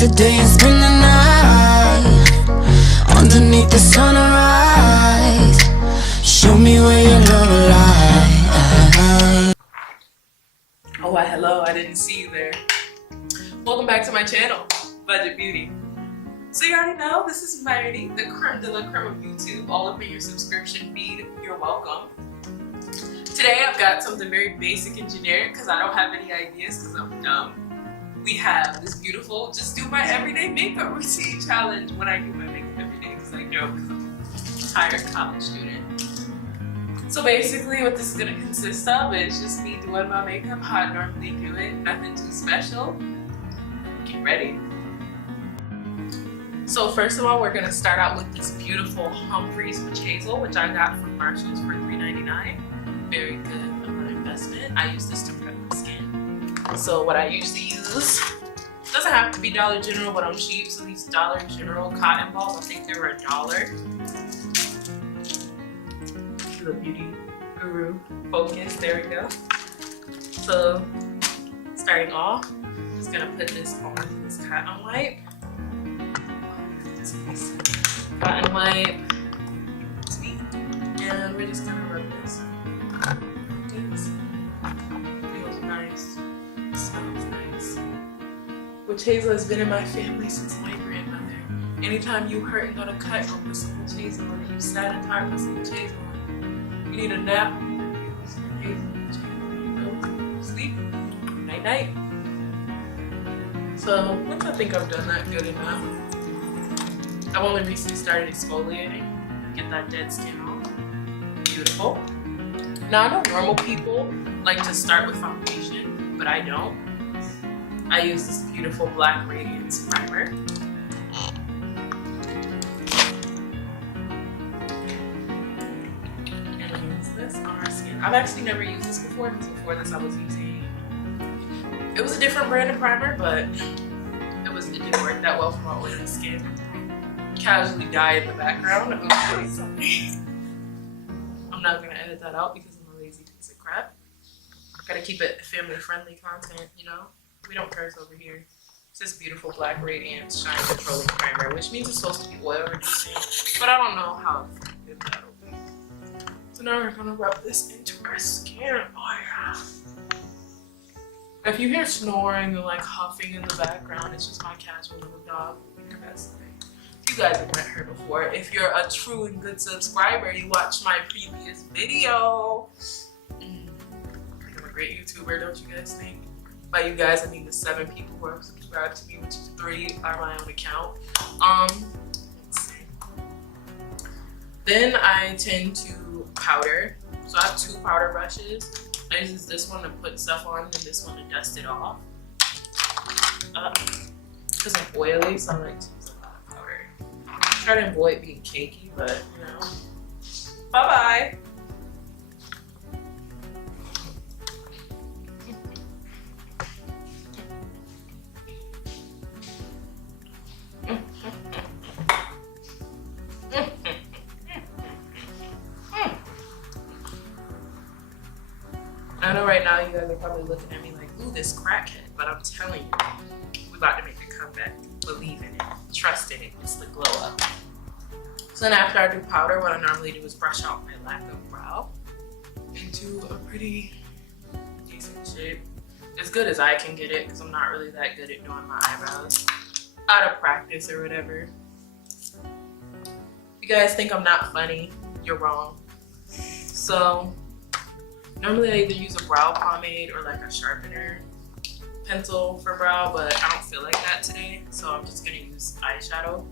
the day and spend the night underneath the sunrise. Show me where your love lies. Oh, why hello, I didn't see you there. Welcome back to my channel, Budget Beauty. So you already know, this is Marty, the creme de la creme of YouTube, all up in your subscription feed. You're welcome. Today I've got something very basic and generic because I don't have any ideas because I'm dumb. We have this beautiful, just do my everyday makeup routine challenge when I do my makeup every day because I know because I'm a tired college student. So basically what this is going to consist of is just me doing my makeup how I normally do it, nothing too special. Get ready. So first of all, we're going to start out with this beautiful Humphreys Witch Hazel, which I got from Marshalls for $3.99. Very good investment. I use this to prep my skin. So what I usually use, doesn't have to be Dollar General, but I'm cheap. So these Dollar General cotton balls, I think they were $1. The beauty guru focus, there we go. So starting off, I'm just gonna put this on this cotton wipe. Cotton wipe. And we're just gonna rub this. Feels nice. Smells nice. Witch Hazel has been in my family since my grandmother. Anytime you hurt and got a cut, I'll put some Witch Hazel on it. You sad and tired, put some Witch Hazel on it. You need a nap, use Witch Hazel. Sleep. Night night. So once I think I've done that good enough, I've only recently started exfoliating. Get that dead skin off. Beautiful. Now I know normal people like to start with foundation, but I don't. I use this beautiful Black Radiance primer. And use this on our skin. I've actually never used this before because before this I was using, it was a different brand of primer, but it didn't work that well for my oily skin. Casually die in the background. Okay, sorry. I'm not gonna edit that out because I'm a lazy piece of crap. Gotta keep it family-friendly content, you know? We don't curse over here. It's this beautiful Black Radiance Shine Controlling Primer, which means it's supposed to be oil reducing, but I don't know how effective that'll be. So now we're gonna rub this into our skin. Oh yeah. If you hear snoring and like huffing in the background, it's just my casual little dog. You guys have met her before. If you're a true and good subscriber, you watched my previous video. I think I'm a great YouTuber, don't you guys think? By you guys, I mean the 7 people who are subscribed to me, which is 3 are my own account. Let's see. Then I tend to powder. So I have 2 powder brushes. I use this one to put stuff on and this one to dust it off. Because I'm oily, so I like to use a lot of powder. I try to avoid being cakey, but you know. Bye-bye. I know right now you guys are probably looking at me like, ooh, this crackhead, but I'm telling you, we're about to make a comeback. Believe in it. Trust in it. It's the glow up. So then after I do powder, what I normally do is brush out my lack of brow into a pretty decent shape. As good as I can get it, because I'm not really that good at doing my eyebrows. Out of practice or whatever. If you guys think I'm not funny, you're wrong. So normally I either use a brow pomade or like a sharpener pencil for brow, but I don't feel like that today, so I'm just gonna use eyeshadow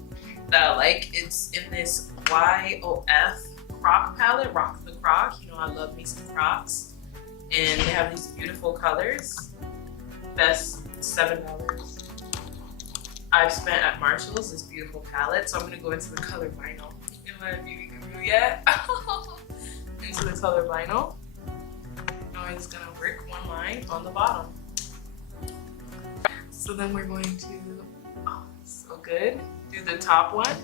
that I like. It's in this YOF Croc palette, Rock the Croc. You know I love me some Crocs, and they have these beautiful colors. Best $7 I've spent at Marshalls. This beautiful palette, so I'm gonna go into the color vinyl. Am I a beauty guru yet? Into the color vinyl. I'm just gonna work one line on the bottom. So then we're going to, oh, so good, do the top one.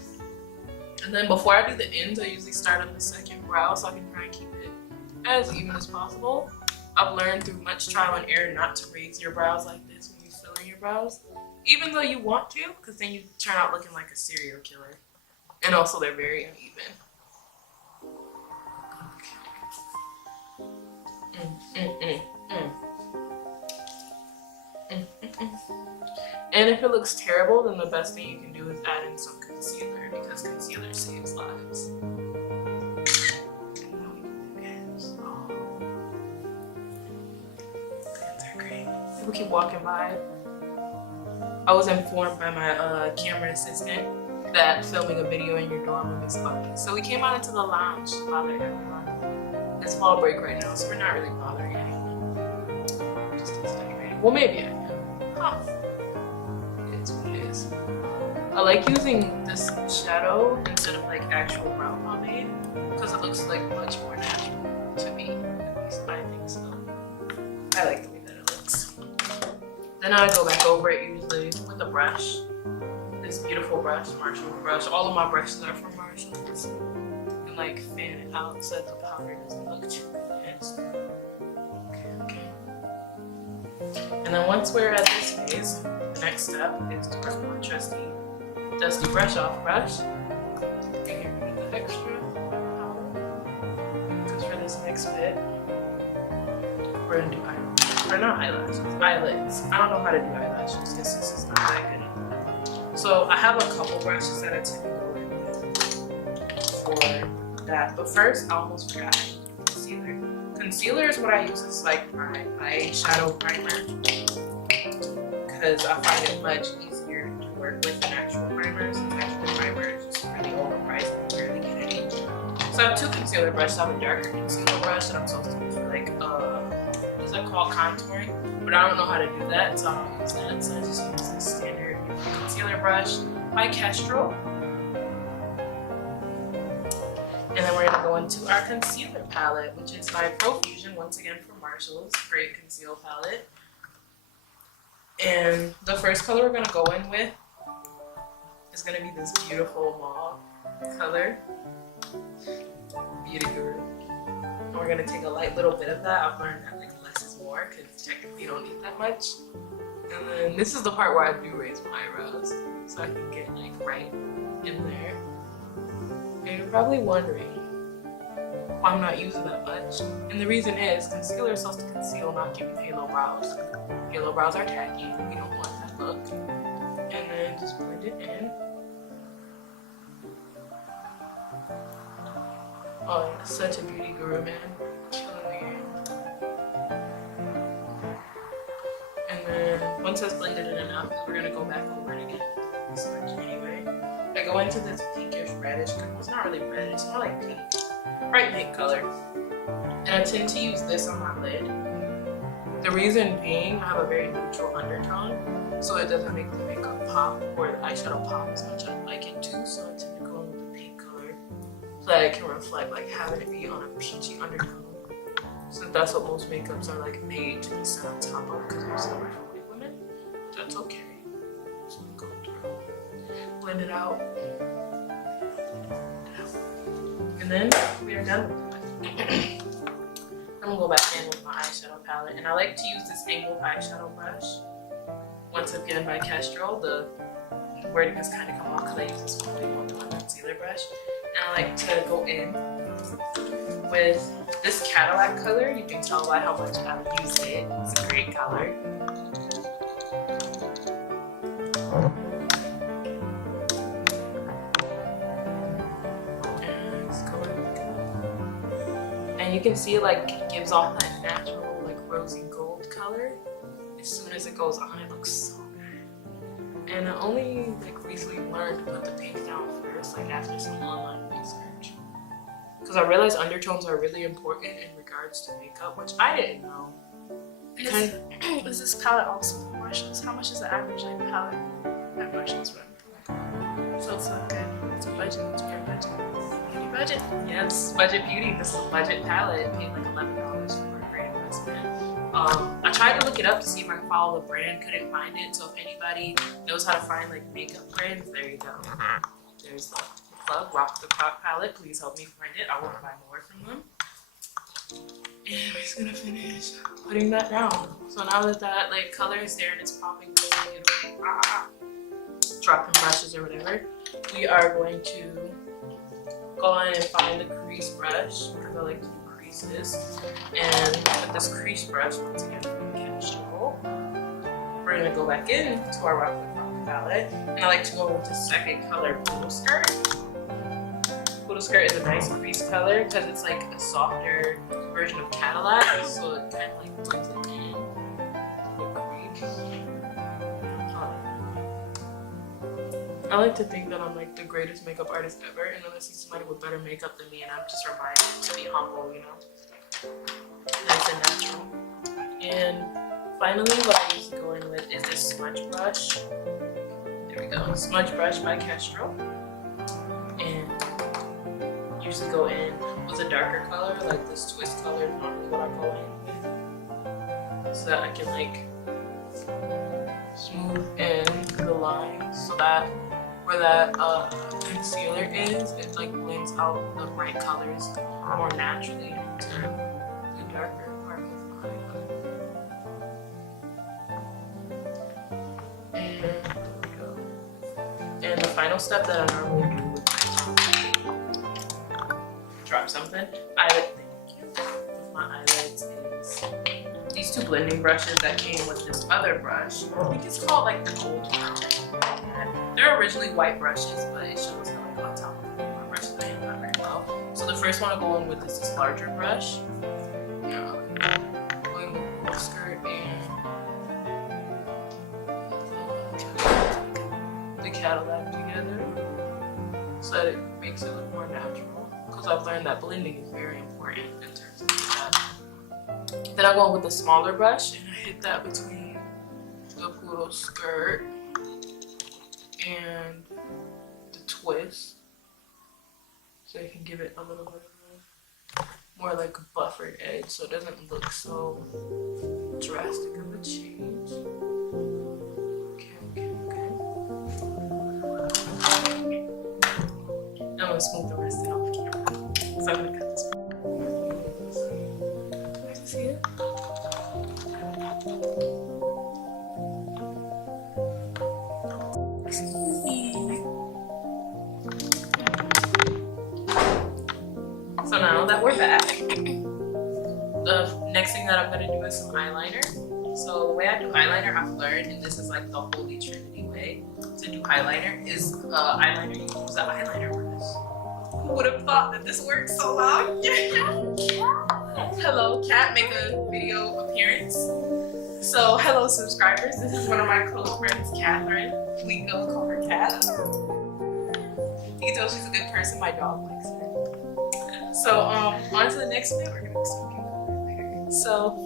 And then before I do the ends, I usually start on the second brow so I can try and keep it as even as possible. I've learned through much trial and error not to raise your brows like this when you're filling on your brows, even though you want to, because then you turn out looking like a serial killer. And also they're very uneven. And if it looks terrible, then the best thing you can do is add in some concealer, because concealer saves lives. People keep walking by. I was informed by my camera assistant that filming a video in your dorm room is funny. So we came out into the lounge to bother everyone. It's fall break right now, so we're not really bothering anyone. Just exaggerating. Well, maybe I am. Huh. It is what it is. I like using this shadow instead of like actual brow pomade because it looks like much more natural to me. At least I think so. I like the way that it looks. Then I go back over it usually with a brush. This beautiful brush, Marshall brush. All of my brushes are from Marshalls. And like fan it out so that the powder doesn't look too condensed. Okay. And then once we're at this phase, the next step is to work on trusty dusty brush off brush. And get rid of the extra powder. Because for this next bit, we're gonna do eyelashes. Or not eyelashes, eyelids. I don't know how to do eyelashes because this is not that good. So I have a couple brushes that I tend to go in for that. But first, I almost forgot concealer. Concealer is what I use as like my eyeshadow primer because I find it much easier to work with than actual primers. Actual primer is just really overpriced and barely get any. So I have two concealer brushes. I have a darker concealer brush that I'm supposed to use for like what is that called, contouring? But I don't know how to do that, so I don't use that. So I just use this standard concealer brush by Kestrel. And then we're gonna go into our concealer palette, which is by Profusion, once again from Marshalls. Great conceal palette. And the first color we're gonna go in with is gonna be this beautiful mauve color. Beauty Guru. And we're gonna take a light little bit of that. I've learned that like less is more, because technically you don't need that much. And then this is the part where I do raise my eyebrows, so I can get like right in there. And you're probably wondering why I'm not using that much. And the reason is concealer is supposed to conceal, not give you halo brows. Halo brows are tacky. We don't want that look. And then just blend it in. Oh, yeah, such a beauty guru, man. Killing me. And then once it's blended in enough, we're gonna go back over it again. Switch anyway. I go into this pinkish reddish color. It's not really red, it's more like pink. Bright pink color. And I tend to use this on my lid. The reason being, I have a very neutral undertone, so it doesn't make the makeup pop or the eyeshadow pop as much as I like it to. So I tend to go in with the pink color so that it can reflect like having it be on a peachy undertone. So that's what most makeups are like made to be set on top of, because most of them are for white women. But that's okay. So I'm going through, blend it out, and then we are done with that. I'm gonna go back in with my eyeshadow palette, and I like to use this angled eyeshadow brush. Once again by Kestrel. The wording has kind of come off because I use this one with my concealer brush. And I like to go in with this Cadillac color. You can tell by how much I've used it. It's a great color. And you can see it like gives off that natural like rosy gold color. As soon as it goes on, it looks so good. And I only like recently learned to put the pink down first, like after some online research. Because I realized undertones are really important in regards to makeup, which I didn't know. Is this palette also from Marshalls? How much is the average like palette at Marshalls run? So it's not good. It's a budget. It's for a budget. Beauty budget. Yes, budget beauty. This is a budget palette. Paid like $11 for a great investment. I tried to look it up to see if I could follow the brand. Couldn't find it. So if anybody knows how to find like makeup brands, there you go. There's the plug. Rock the Clock palette. Please help me find it. I want to buy more from them. And I'm just gonna finish putting that down. So now that that like color is there and it's popping, dropping brushes or whatever, we are going to go on and find the crease brush because I like to do creases. And with this crease brush, once again from Castro, we're gonna go back into our Rock the Rock palette, and I like to go with the second color, Poodle Skirt. Poodle Skirt is a nice crease color because it's like a softer version of Cadillac, so it kind of like blends it in the crease. I like to think that I'm like the greatest makeup artist ever, and then I see somebody with better makeup than me, and I'm just reminded to be humble, you know, nice and natural. And finally, what I usually go in with is this smudge brush. There we go, smudge brush by Castro, and usually go in with a darker color, like this twist color is normally what I go in with, so that I can like smooth in the lines, so that where that concealer is, it like blends out the bright colors more naturally into the darker part of my eye. And there we go. And the final step that I normally do with my drop something, with my eyelids is these two blending brushes that came with this other brush. I think it's called like the gold brown. They're originally white brushes, but it shows how like on top of my brushes I am not very well. So the first one I go in with is this larger brush. Going with the skirt and the Cadillac together, so that it makes it look more natural. Because I've learned that blending is very important in terms of that. Then I go in with the smaller brush and I hit that between the poodle skirt and the twist, so you can give it a little bit of a more like a buffered edge, so it doesn't look so drastic of a change. Okay. I'm gonna smooth the rest off the camera, so I'm gonna cut this. I can see it. So now that we're back, the next thing that I'm gonna do is some eyeliner. So the way I do eyeliner, I've learned, and this is like the holy trinity way to do eyeliner, is eyeliner, you use the eyeliner brush. Who would have thought that this worked so well? Hello, Cat, make a video appearance. So hello subscribers, this is one of my close friends, Catherine. We can go call her Cat. You can tell she's a good person, my dog likes her. So on to the next bit, we're gonna do some. So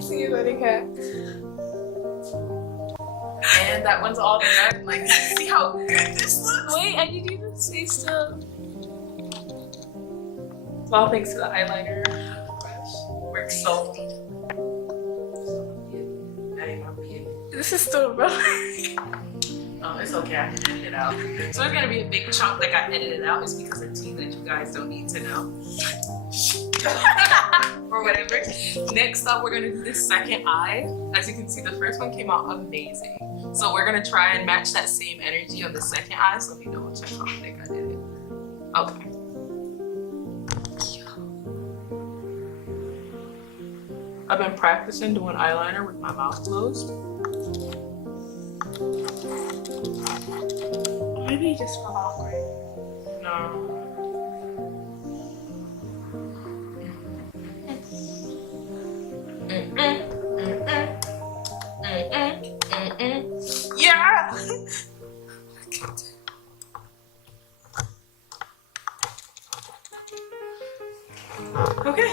see you later, Cat. And that one's all done. Like, see how good this looks? Wait, I need you to stay still. Well, thanks to the eyeliner brush. Works so well. This is still relevant. Oh, it's okay, I can edit it out. So there's gonna be a big chunk that got edited out. It's because of tea that you guys don't need to know. Or whatever. Next up, we're gonna do this second eye. As you can see, the first one came out amazing. So we're gonna try and match that same energy on the second eye. So let me double check how I think I did it. Okay. I've been practicing doing eyeliner with my mouth closed. Maybe it just fell awkward. No. Yeah. Okay.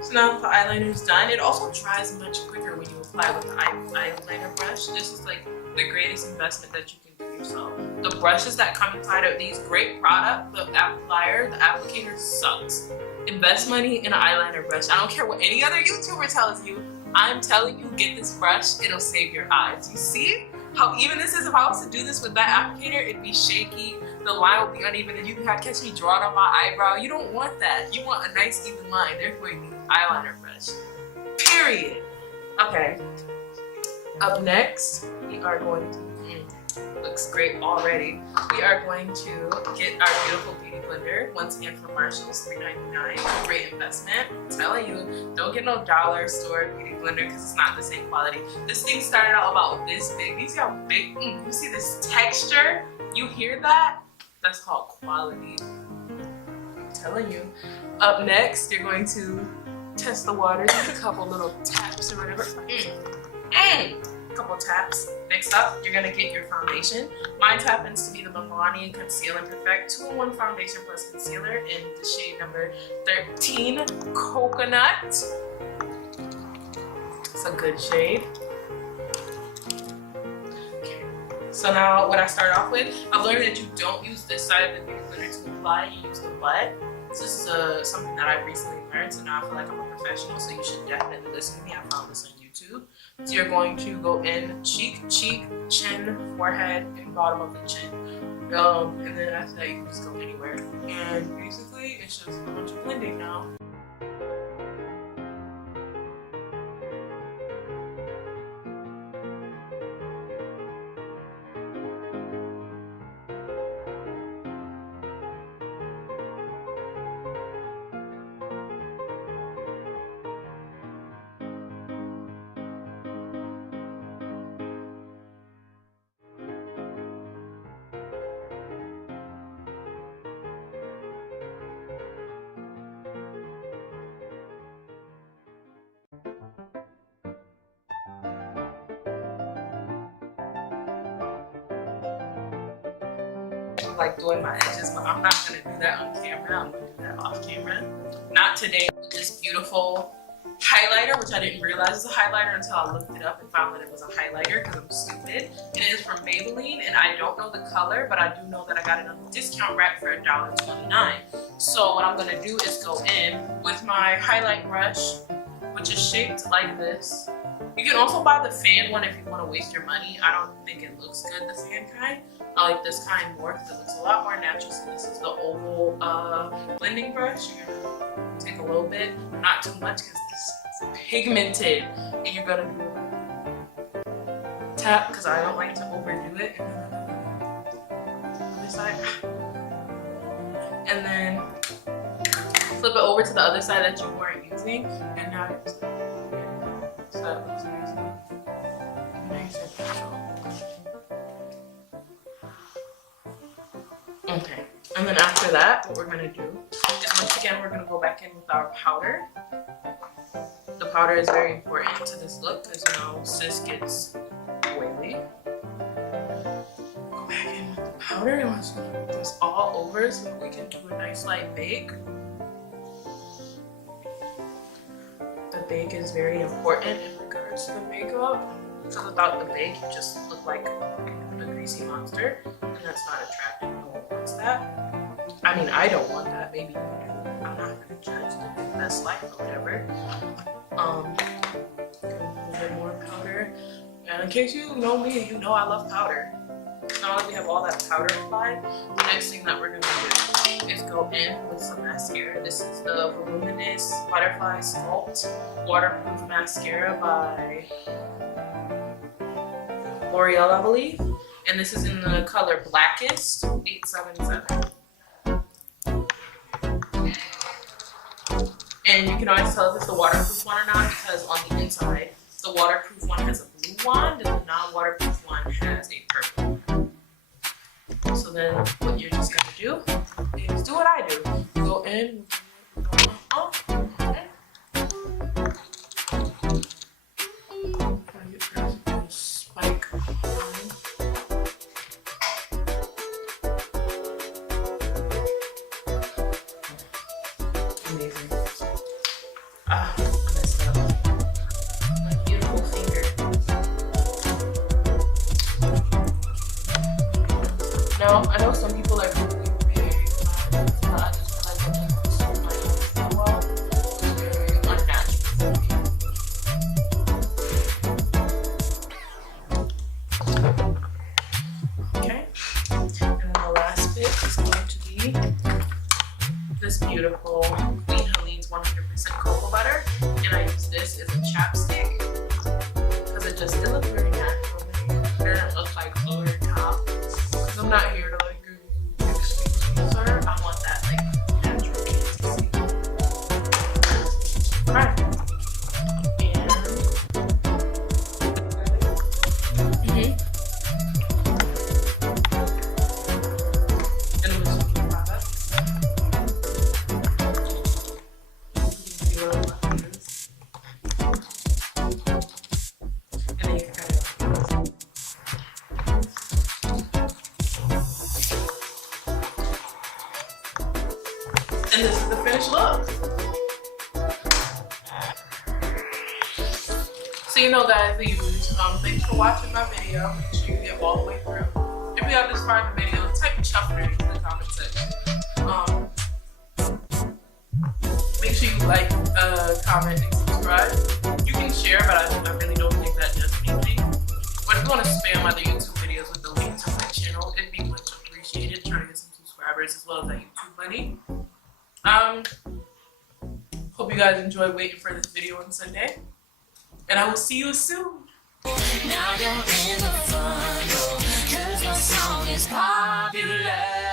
So now the eyeliner is done. It also dries much quicker when you apply with the eyeliner brush. This is like the greatest investment that you can do yourself. The brushes that come inside of these, great product. The applicator sucks. Invest money in an eyeliner brush. I don't care what any other YouTuber tells you. I'm telling you, get this brush. It'll save your eyes. You see how even this is? If I was to do this with that applicator, it'd be shaky. the line will be uneven and you can catch me drawing on my eyebrow. You don't want that. You want a nice even line. Therefore, you need an eyeliner brush. Period. Okay. Up next, we are going to, looks great already. We are going to get our beautiful beauty blender, once again from Marshall's, $3.99. Great investment. I'm telling you, don't get no dollar store beauty blender because it's not the same quality. This thing started out about this big. You see how big, you see this texture? You hear that? That's called quality. I'm telling you. Up next, you're going to test the water, just a couple little taps or whatever. Couple taps. Next up, you're gonna get your foundation. Mine happens to be the Milani Conceal and Perfect 2-in-1 Foundation Plus Concealer in the shade number 13 Coconut. It's a good shade. Okay. So now what I start off with, I've learned that you don't use this side of the beauty blender to apply, you use the butt. So this is something that I recently learned, so now I feel like I'm a professional, so you should definitely listen to me. I found this on YouTube. So you're going to go in cheek, chin, forehead, and bottom of the chin. And then after that, you can just go anywhere. And basically, it's just a bunch of blending now. Like doing my edges, but I'm not gonna do that on camera. I'm gonna do that off camera. Not today. With this beautiful highlighter, which I didn't realize was a highlighter until I looked it up and found that it was a highlighter because I'm stupid. It is from Maybelline, and I don't know the color, but I do know that I got it on the discount rack for $1.29. So what I'm gonna do is go in with my highlight brush, which is shaped like this. You can also buy the fan one if you want to waste your money. I don't think it looks good, the fan kind. I like this kind more because it looks a lot more natural. So this is the oval blending brush. You're gonna take a little bit, not too much because this is pigmented. And you're gonna do tap because I don't like to overdo it. Other side. And then flip it over to the other side that you weren't using. And now you're just so that looks nice and natural. Okay, and then after that, what we're gonna do is once again, we're gonna go back in with our powder. The powder is very important to this look because, you know, sis gets oily. Go back in with the powder and let's put this all over so that we can do a nice light bake. The bake is very important in regards to the makeup. So without the bake, you just look like a greasy monster, and that's not attractive. No one wants that. I mean, I don't want that. Maybe you do. I'm not gonna judge the best life or whatever. A little bit more powder. And in case you know me, you know I love powder. Now that we have all that powder applied, the next thing that we're gonna do is go in with some mascara. This is the Voluminous Butterfly Sculpt Waterproof Mascara by L'Oreal, I believe. And this is in the color Blackest 877. And you can always tell if it's the waterproof one or not because on the inside, the waterproof one has a blue wand and the non-waterproof one has a purple wand. So then what you're just gonna do is do what I do. Go in, spike. Amazing. Ah, I messed up. My beautiful finger. Now, I know some people are really very I just feel like it doesn't suit my nose that well. It's very unnatural. Okay. And then the last bit chapstick because it looked very natural. It didn't look like over the top. Because I'm not here to like excuse you, sir. I want that like natural consistency. Alright. And this is the finished look. So you know guys, thanks for watching my video. Make sure you get all the way through. If you have this far in the video, type chuffing in the comment section. Make sure you like, comment, and subscribe. You can share, but I really don't think that does anything. But if you want to spam other YouTube videos with the link to my channel, it'd be much appreciated. Trying to get some subscribers as well as that YouTube money. Hope you guys enjoy waiting for this video on Sunday. And I will see you soon. Now you're in the front row, 'cause your song is popular.